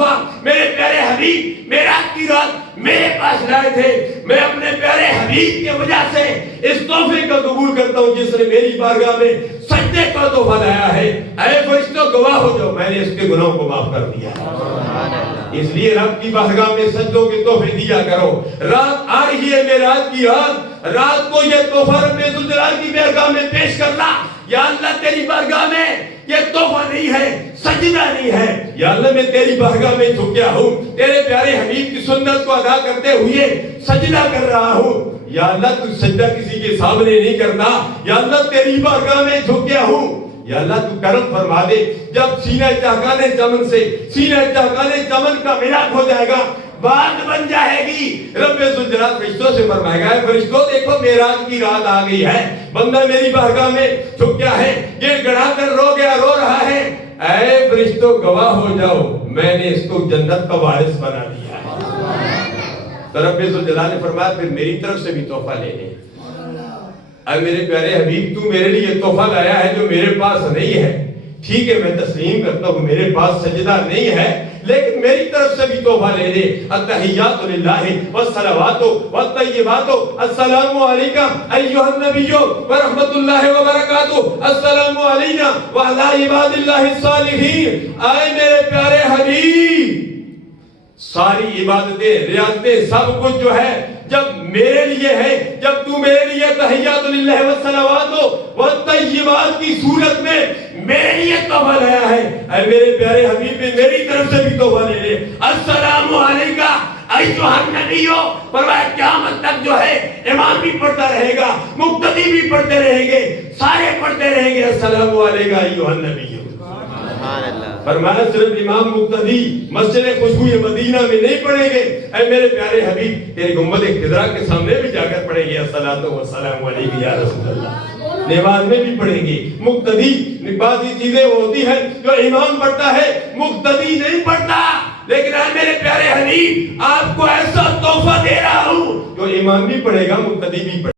تحفہ میرے پیارے حبیب معراج کی رات میرے پاس لائے تھے. میں اپنے پیارے حبیب کی وجہ سے اس تحفے کو قبول کرتا ہوں جس نے میری بارگاہ میں سجدے کا تحفہ لایا ہے. اے فرشتوں گواہ ہو جاؤ میں نے اس کے گناہوں کو معاف کر دیا. اس لیے رب کی بارگاہ میں سجدوں کے تحفے دیا کرو. رات آ رہی ہے معراج کی رات کو یہ تحفہ رب ذوالجلال کی بارگاہ میں پیش کرنا. یا اللہ تیری بارگاہ میں یہ تحفہ نہیں ہے, سجدہ نہیں ہے. یا اللہ میں تیری بارگاہ میں جھکیا ہوں, تیرے پیارے حبیب کی سنت کو ادا کرتے ہوئے سجدہ کر رہا ہوں. یا اللہ تو سجدہ کسی کے سامنے نہیں کرنا. یا اللہ تیری بارگاہ میں جھکیا ہوں. یا اللہ تو کرم فرما دے. جب سینہ چہکانے چمن سے سینہ چہکانے چمن کا ملاپ ہو جائے گا, بات بن جائے گی, رب ذوالجلال فرشتوں سے فرمائے گا اے فرشتوں دیکھو معراج کی رات آ گئی ہے, بندہ میری بارگاہ میں جھک گیا ہے, گڑ گڑا کر رو رہا ہے. اے فرشتوں گواہ ہو جاؤ میں نے اس کو جنت کا وارث بنا دیا ہے. تو رب ذوالجلال نے فرمایا پھر میری طرف سے بھی تحفہ لے لے. اے میرے پیارے حبیب تو میرے لیے تحفہ لایا ہے جو میرے پاس نہیں ہے. ٹھیک ہے میں تسلیم کرتا ہوں میرے پاس سجدہ نہیں ہے, لیکن میری طرف سے بھی تحفہ لے لے. التحیات للہ والصلوات والطیبات السلام علیکہ ایھا النبی ورحمۃ اللہ وبرکاتہ, السلام علینا وعلی عباد اللہ الصالحین. اے میرے پیارے حبیب ساری عبادتیں ریاضتیں سب کچھ جو ہے جب میرے لیے ہے, جب تو میرے لیے تحیات للہ والصلوات والطیبات کی صورت میں میرے لیے تحفہ لایا ہے, اے میرے پیارے حبیب میں میری طرف سے بھی تحفہ لے لے. السلام علیکہ ایھا النبی, فرمایا قیامت تک جو ہے امام بھی پڑھتا رہے گا, مقتدی بھی پڑھتے رہیں گے, سارے پڑھتے رہیں گے السلام علیکہ ایھا النبی. فرمایا صرف امام مقتدی مسجد خوشبو مدینہ میں نہیں پڑھیں گے, اے میرے پیارے حبیب تیرے گنبد خضرا کے سامنے بھی جا کر پڑھیں گے الصلاۃ والسلام علیک یا رسول اللہ. نماز میں بھی پڑھیں گے. مقتدی بعضی چیزیں ہوتی ہیں جو امام پڑھتا ہے مقتدی نہیں پڑھتا, لیکن اے میرے پیارے حبیب آپ کو ایسا تحفہ دے رہا ہوں جو امام بھی پڑھے گا مقتدی بھی پڑھے گا.